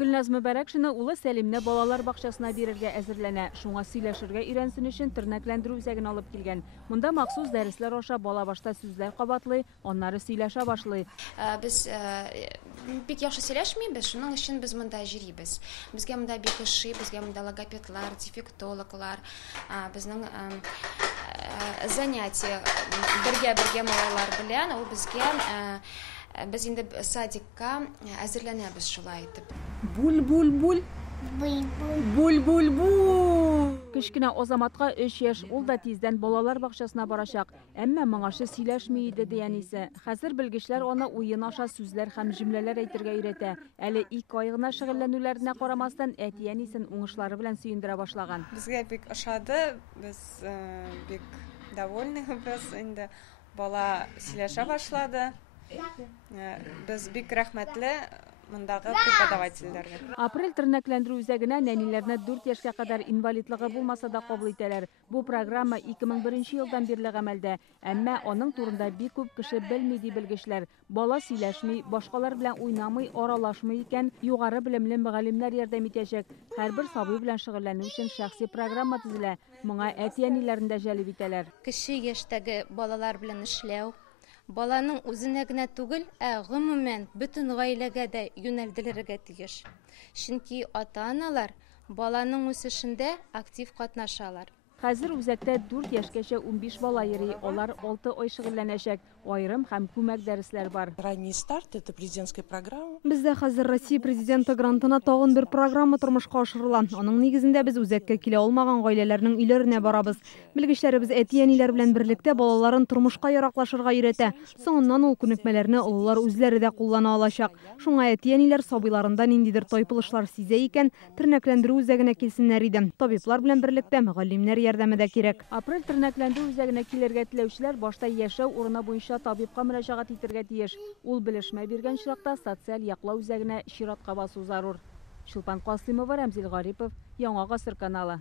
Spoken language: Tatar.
Гөлназ Мөбәрәкшина улы Сәлимне балалар бакчасына бирергә әзерләнә. Шуңа сөйләшергә өйрәнсен өчен тернәкләндерү үзәген алып килгән. Монда махсус дәресләр аша бала башта сүзләр кабатлый, аннары сөйләшә башлый. Без бик яхшы сөйләшмибез, шуның өчен без монда йөрибез. Безгә монда бик ошый, безгә монда логопедлар, дефектологлар, безнең занятие бергә малайлар белән, ул безгә biz инде садикка әзерләнәбез шулай итеп. Буль-буль-буль. Буль-буль-буль. Кечкенә Азаматка 3 яшь, ул да тиздән балалар бакчасына барачак. Әмма моңашы сөйләшми иде диянисе. Хәзер белгечләр аны уен аша сүзләр һәм җөмләләр әйтергә өйрәтә. Әле 2 ай гына шөгыльләнүләренә карамастан, әтиянисен уңышлары белән сөендерә башлаган. Безгә бик ошады, без бик довольныйбыз. Инде бала сөйләшә башлады. Без бик рәхмәтле мондагы преподавательләргә. Апрель тернәкләндерү үзәгенә нәниләрне 4 яшькә кадәр инвалидлыгы булмаса да кабул итәләр. Бу программа 2001 елдан бирле гамәлдә, әмма аның турында бик күп кеше белми ди белгечләр. Бала сөйләшми, башкалар белән уйнамый, аралашмый икән, югары белемле мөгаллимнәр ярдәм итәчәк. Һәрбер сабый белән шөгыльләнү өчен шәхси программа төзелә. Моңа әти-әниләрен дә җәлеп итәләр. Кеше яшьтәге балалар белән эшләү, баланың үзенә генә түгел, гомумән бөтен гаиләгә дә юнәлдерергә тиеш. Чөнки ата-аналар баланың үсешендә актив катнашалар. Хәзер үзәктә 4 яшькәчә 15 бала йөри, алар 6 ай шөгыльләнәчәк. Айрым һәм күмәк дәресләр бар. Ранний старт это президентская программа. Бездә хәзер Россия президенты грантына тагын бер программа тормышка ашырыла. Аның нигезендә без үзәккә килә алмаган гаиләләрнең өйләренә барабыз. Белгечләребез әти-әниләр белән берлектә балаларын тормышка яраклашырга өйрәтә. Соңыннан ул күнекмәләрне олылар үзләре дә куллана алачак. Шуңа әти-әниләр сабыйларында ниндидер тайпылышлар сизә икән, тернәкләндерү үзәгенә килсеннәр иде. Табиблар белән берлектә мөгаллимнәр ярдәме дә кирәк. Апрель тернәкләндерү үзәгенә килергә теләүчеләр башта яшәү урыны буенча табибка мөрәҗәгать итәргә тиеш. Ул белешмә биргән чакта социаль яклау үзәгенә чиратка басу зарур. Чулпан Касыймова, Рамзил Гарипов, Яңа гасыр каналы.